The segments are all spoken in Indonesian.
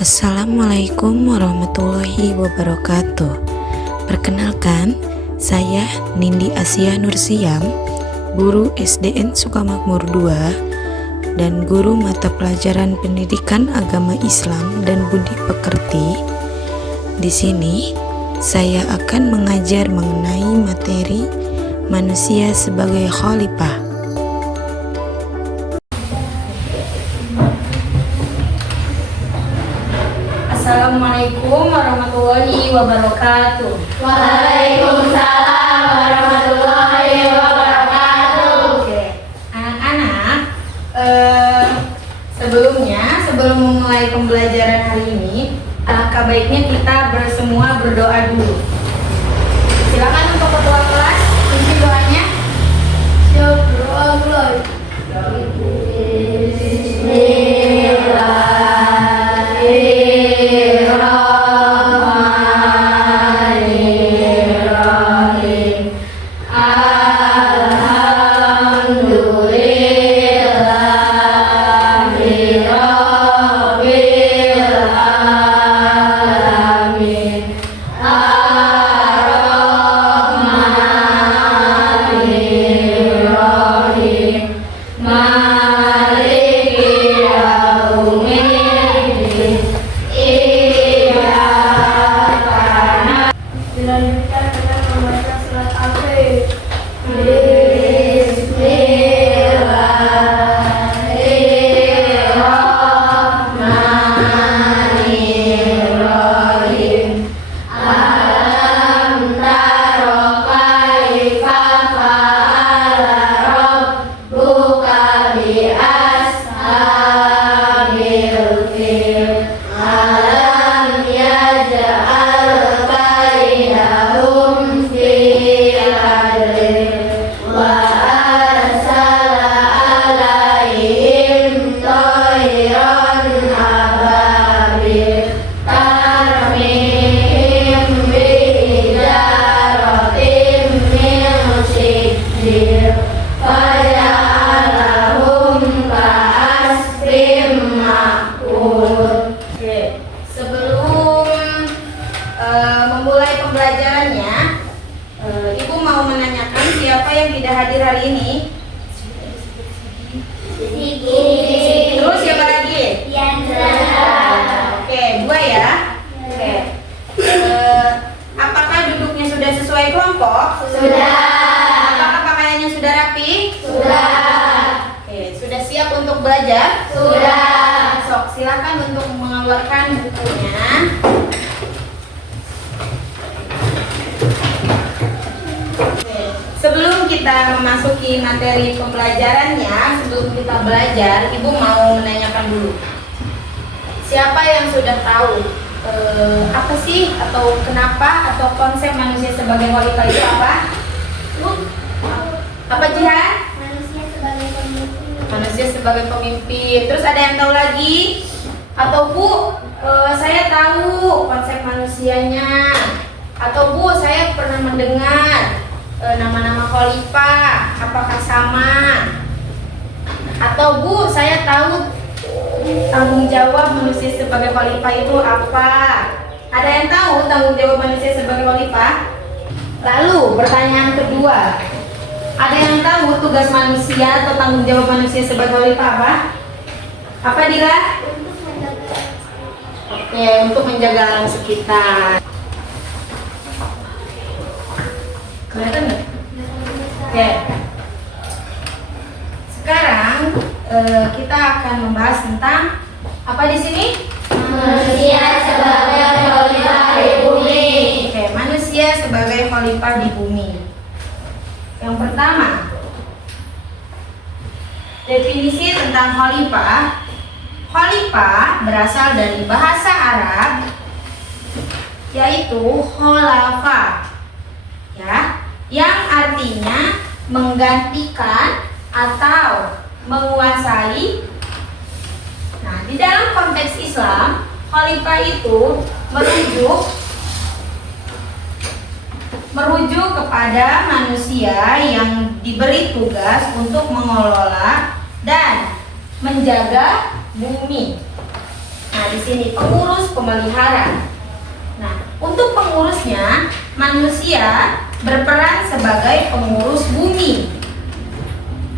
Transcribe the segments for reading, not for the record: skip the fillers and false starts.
Assalamualaikum warahmatullahi wabarakatuh. Perkenalkan, saya Nindi Asia Nursiam, guru SDN Sukamakmur II dan guru mata pelajaran Pendidikan Agama Islam dan Budi Pekerti. Di sini, saya akan mengajar mengenai materi manusia sebagai khalifah. Assalamualaikum warahmatullahi wabarakatuh. Waalaikumsalam warahmatullahi wabarakatuh. Oke, anak-anak, sebelum memulai pembelajaran hari ini, alangkah baiknya kita semua berdoa dulu. Silakan untuk ketua kelas, pimpin doanya. Siap berdoa mulai. Dilanjutkan dengan membaca surat Al-Fatihah. Memulai pembelajarannya, Ibu mau menanyakan siapa yang tidak hadir hari ini? Terus siapa lagi? Oke, 2 ya. Oke. Apakah duduknya sudah sesuai kelompok? Sudah. Apakah pakaiannya sudah rapi? Sudah. Oke, sudah siap untuk belajar? Sudah. Sok, silakan untuk mengeluarkan bukunya. Sebelum kita memasuki materi pembelajarannya, sebelum kita belajar, Ibu mau menanyakan dulu. Siapa yang sudah tahu apa sih atau kenapa atau konsep manusia sebagai khalifah itu apa? Apa Jihan? Manusia sebagai pemimpin. Manusia sebagai pemimpin. Terus ada yang tahu lagi? Atau Bu, saya tahu konsep manusianya. Atau Bu, saya pernah mendengar nama-nama khalifah, apakah sama? Atau Bu, saya tahu tanggung jawab manusia sebagai khalifah itu apa? Ada yang tahu tanggung jawab manusia sebagai khalifah? Lalu pertanyaan kedua, ada yang tahu tugas manusia atau tanggung jawab manusia sebagai khalifah apa? Apa Dila? Oke, untuk menjaga alam sekitar. Kelihatan nggak? Oke. Sekarang kita akan membahas tentang apa di sini? Manusia sebagai khalifah di bumi. Oke, manusia sebagai khalifah di bumi. Yang pertama, definisi tentang khalifah. Khalifah berasal dari bahasa Arab, yaitu khulafa, ya, yang artinya menggantikan atau menguasai. Nah, di dalam konteks Islam, khalifah itu merujuk kepada manusia yang diberi tugas untuk mengelola dan menjaga bumi. Nah, di sini pengurus pemelihara. Nah, untuk pengurusnya, manusia berperan sebagai pengurus bumi.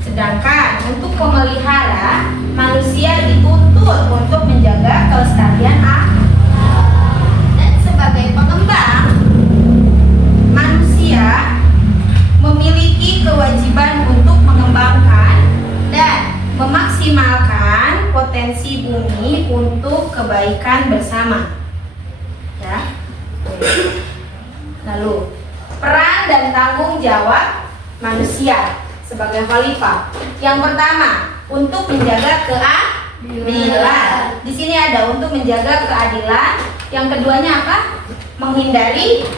Sedangkan untuk pemelihara, manusia dituntut untuk menjaga kelestarian alam. Dan sebagai pengembang, manusia memiliki kewajiban untuk mengembangkan dan memaksimalkan potensi bumi untuk kebaikan bersama. Ya. Lalu, peran dan tanggung jawab manusia sebagai khalifah. Yang pertama, untuk menjaga keadilan. Di sini ada untuk menjaga keadilan. Yang keduanya apa? Menghindari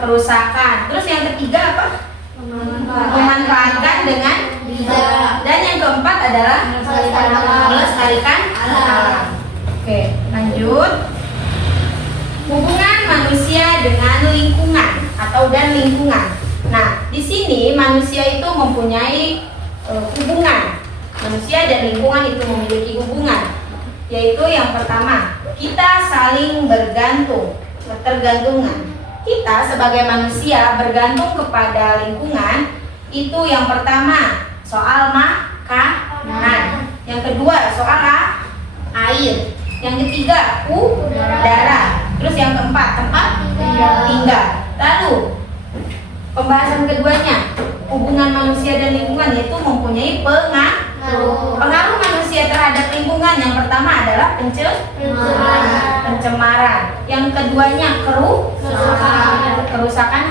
kerusakan. Terus yang ketiga apa? Memanfaatkan dengan bijak. Dan yang keempat adalah melestarikan alam. Oke, lanjut. Hubungan manusia dengan lingkungan dan lingkungan. Nah, di sini manusia itu mempunyai hubungan. Manusia dan lingkungan itu memiliki hubungan. Yaitu yang pertama, kita saling bergantung, ketergantungan. Kita sebagai manusia bergantung kepada lingkungan. Itu yang pertama, soal makanan. Yang kedua, soal air. Yang ketiga, udara. Terus yang keempat, tempat tinggal. Lalu pembahasan keduanya, hubungan manusia dan lingkungan, yaitu mempunyai pengaruh manusia terhadap lingkungan. Yang pertama adalah pencemaran. Yang keduanya kerusakan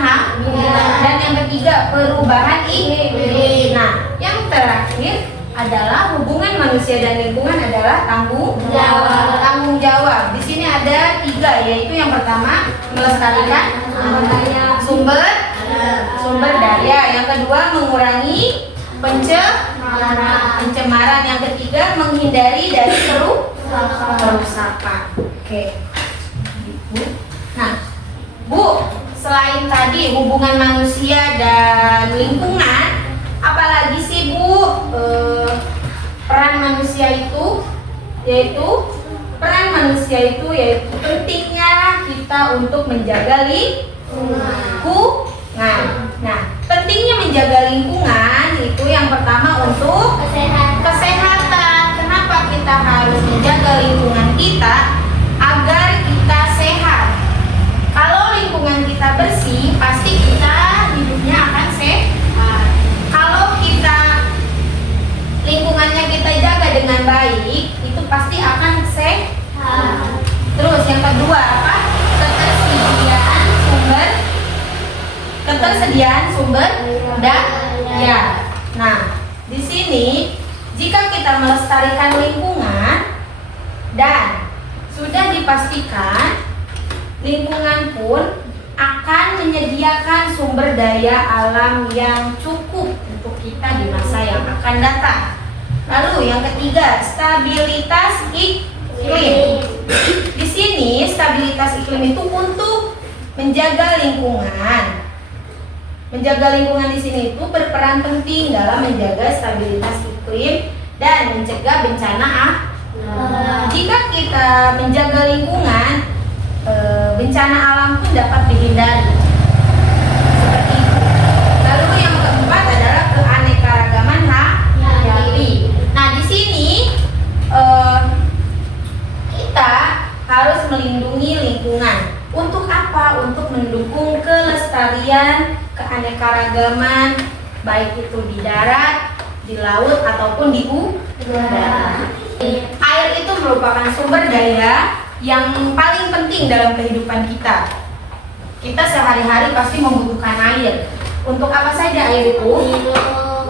dan yang ketiga perubahan iklim. Nah, yang terakhir adalah hubungan manusia dan lingkungan adalah tanggung jawab. Di sini ada 3, yaitu yang pertama melestarikan sumber daya. Yang kedua mengurangi pencemaran. Yang ketiga menghindari dari kerusakan. Oke. Nah, Bu, selain tadi hubungan manusia dan lingkungan, apalagi sih Bu peran manusia itu? Yaitu pentingnya kita untuk menjaga lingkungan. Nah, pentingnya menjaga lingkungan itu yang pertama untuk kesehatan. Kenapa kita harus menjaga lingkungan kita? Agar kita sehat. Kalau lingkungan kita bersih, pasti kita hidupnya akan sehat. Kalau lingkungannya kita jaga dengan baik, itu pasti akan sehat. Terus yang kedua apa? Ketersediaan sumber daya. Nah, di sini jika kita melestarikan lingkungan dan sudah dipastikan, lingkungan pun akan menyediakan sumber daya alam yang cukup untuk kita di masa yang akan datang. Lalu yang ketiga, stabilitas iklim. Di sini stabilitas iklim itu untuk menjaga lingkungan. Menjaga lingkungan di sini itu berperan penting dalam menjaga stabilitas iklim dan mencegah bencana Jika kita menjaga lingkungan, bencana alam pun dapat dihindari. Seperti itu. Lalu yang keempat adalah keanekaragaman hayati. Nah, di sini kita harus melindungi lingkungan. Untuk apa? Untuk mendukung kelestarian, keanekaragaman, baik itu di darat, di laut ataupun di udara. Air itu merupakan sumber daya yang paling penting dalam kehidupan kita. Kita sehari-hari pasti membutuhkan air. Untuk apa saja air itu?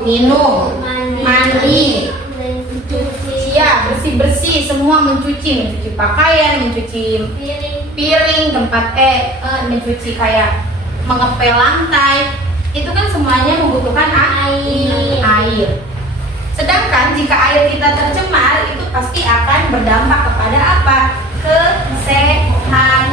Minum, mandi, ya bersih-bersih, semua mencuci pakaian, mencuci piring, mencuci kayak mengepel lantai. Itu kan semuanya membutuhkan air. Sedangkan jika air kita tercemar, itu pasti akan berdampak kepada apa? Kesehatan.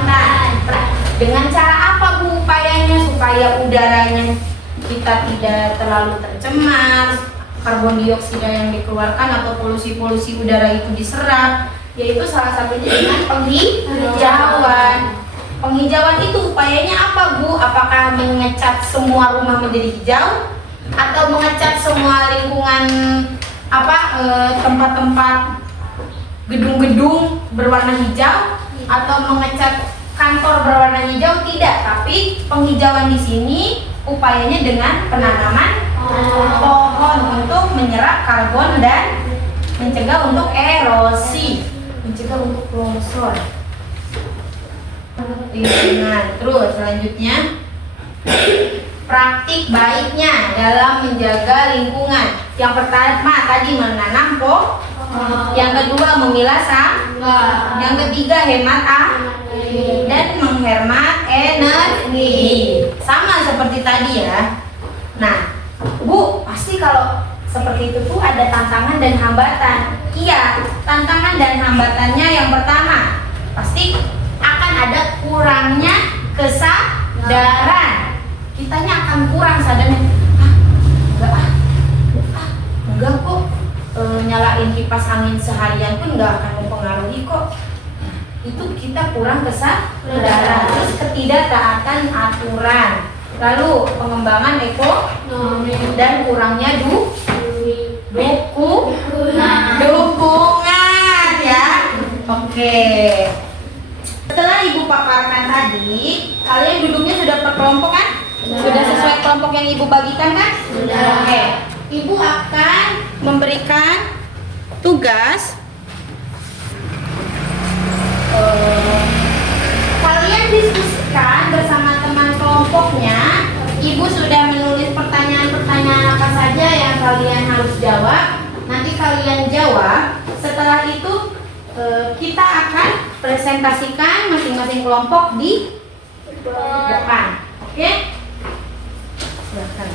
Dengan cara apa Bu upayanya supaya udaranya kita tidak terlalu tercemar, karbon dioksida yang dikeluarkan atau polusi-polusi udara itu diserap, yaitu salah satunya dengan penghijauan. Penghijauan itu upayanya apa, Bu? Apakah mengecat semua rumah menjadi hijau atau mengecat semua lingkungan tempat-tempat gedung-gedung berwarna hijau atau mengecat kantor berwarna hijau? Tidak, tapi penghijauan di sini upayanya dengan penanaman pohon untuk menyerap karbon dan mencegah untuk erosi, mencegah untuk longsor. Terus selanjutnya, praktik baiknya dalam menjaga lingkungan. Yang pertama tadi menanam pohon, yang kedua memilah sampah, yang ketiga hemat air dan menghemat energi. Sama seperti tadi ya. Nah, Bu, pasti kalau seperti itu tuh ada tantangan dan hambatan. Iya, tantangan dan hambatannya yang pertama pasti akan ada kurangnya kesadaran. Kitanya akan kurang sadarnya. Enggak kok, nyalain kipas angin seharian pun enggak akan mempengaruhi kok. Itu kita kurang kesadaran. Terus ketidaktaatan aturan. Lalu pengembangan ekonomi dan kurangnya dukungan ya. Oke. Setelah Ibu paparkan tadi, kalian duduknya sudah per kelompok kan? Sudah sesuai kelompok yang Ibu bagikan kan? Sudah. Oke. Ibu akan memberikan tugas. Kalian diskusikan bersama teman kelompoknya. Ibu sudah menulis pertanyaan-pertanyaan apa saja yang kalian harus jawab. Nanti kalian jawab. Setelah itu kita akan presentasikan masing-masing kelompok di depan. Oke? Silakan.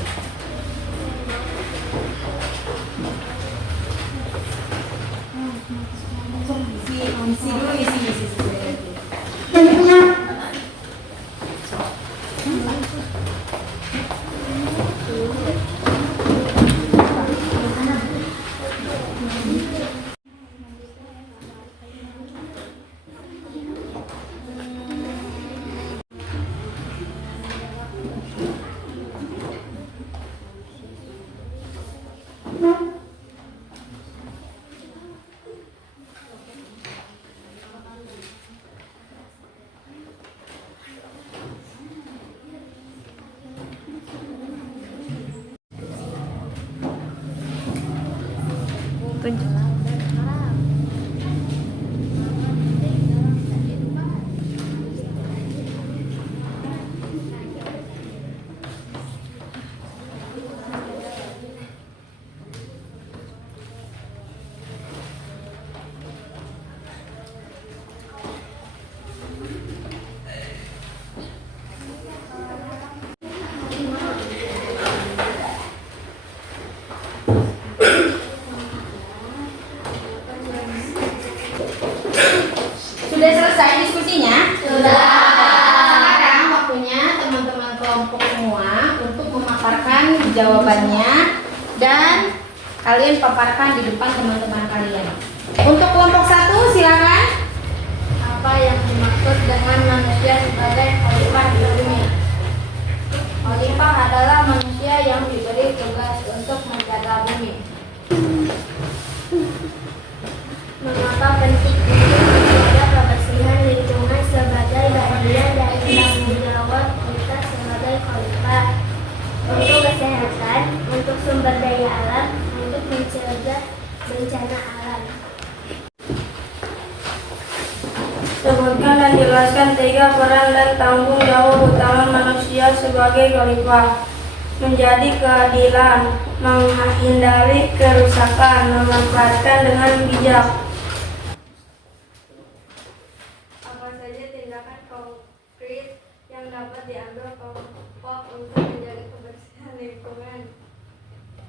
Isi dulu, isi. Sudah selesai diskusinya? Sudah. Sekarang waktunya teman-teman kelompok semua untuk memaparkan jawabannya dan kalian paparkan di depan teman-teman kalian. Untuk kelompok 1 silakan. Apa yang dimaksud dengan manusia sebagai khalifah di bumi? Khalifah adalah manusia yang diberi tugas untuk menjaga bumi. Mengapa penting untuk menjaga kebersihan lingkungan sebagai bagian dari tanggung jawab kita sebagai khalifah? Untuk kesehatan, untuk sumber daya alam, untuk mencegah bencana alam. Sebutkan dan jelaskan 3 peran dan tanggung jawab utama manusia sebagai khalifah. Menjadi keadilan, menghindari kerusakan, memanfaatkan dengan bijak. Apa saja tindakan konkret yang dapat diambil kelompok untuk menjaga kebersihan lingkungan?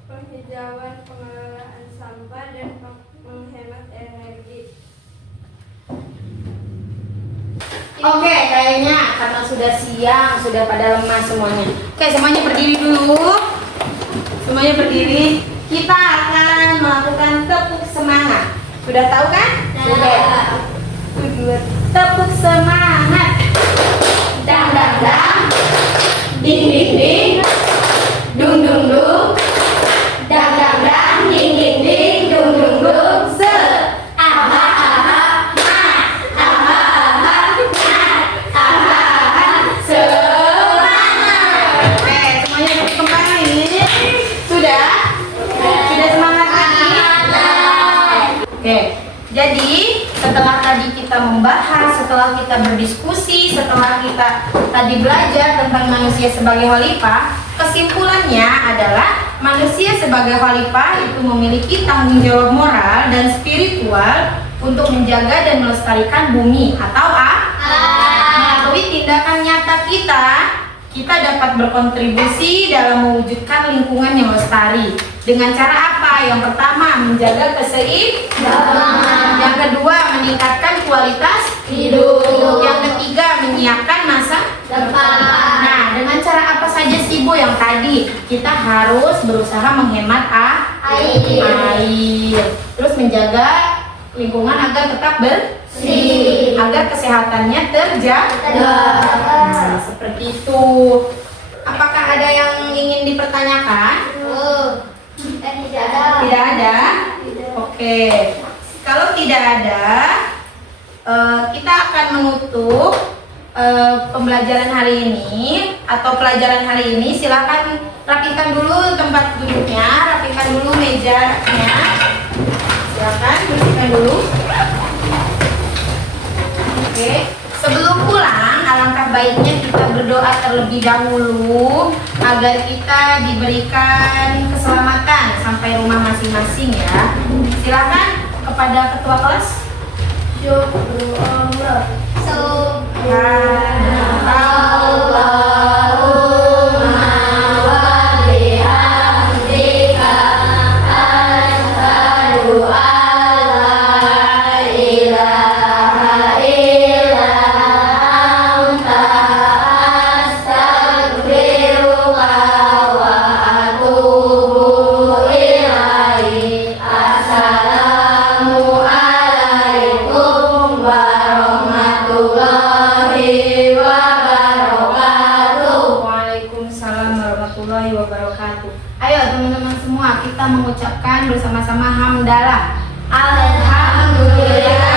Penghijauan, pengelolaan sampah, dan menghemat energi. Oke, kayaknya karena sudah siang, sudah pada lemas semuanya. Oke, semuanya berdiri dulu. Semuanya berdiri. kita akan melakukan tepuk semangat. Sudah tahu kan? Sudah. Tepuk semangat. Dang dang dang. Ding ding ding. Dung dung dung. Dang dang dang. Ding ding ding. Dung dung dung. Se. Aha aha. Ha. Aha aha. Ha. Aha aha. Semangat. Oke, semuanya tepuk kembali. Sudah? Sudah semangat lagi? Oke. Jadi setelah tadi kita membahas, setelah kita berdiskusi, setelah kita tadi belajar tentang manusia sebagai khalifah, kesimpulannya adalah manusia sebagai khalifah itu memiliki tanggung jawab moral dan spiritual untuk menjaga dan melestarikan bumi atau melalui tindakan nyata kita dapat berkontribusi dalam mewujudkan lingkungan yang lestari. Dengan cara apa? Yang pertama, menjaga keseimbangan. Yang kedua, meningkatkan kualitas hidup. Yang ketiga, menyiapkan masa depan. Nah, dengan cara apa saja sih Bu yang tadi? Kita harus berusaha menghemat air. Terus menjaga lingkungan agar tetap bersih, agar kesehatannya terjaga. Nah, seperti itu. Apakah ada yang ingin dipertanyakan? Tidak ada? Oke. Kalau tidak ada, kita akan menutup pembelajaran hari ini atau pelajaran hari ini. Silakan rapikan dulu tempat duduknya, rapikan dulu mejanya. Silakan bersihkan dulu. Oke. Sebelum pulang, alangkah baiknya kita berdoa terlebih dahulu agar kita diberikan keselamatan sampai rumah masing-masing ya. Silakan kepada ketua kelas. Waalaikumsalam warahmatullahi wabarakatuh. Ayo teman-teman semua, kita mengucapkan bersama-sama hamdalah. Alhamdulillah.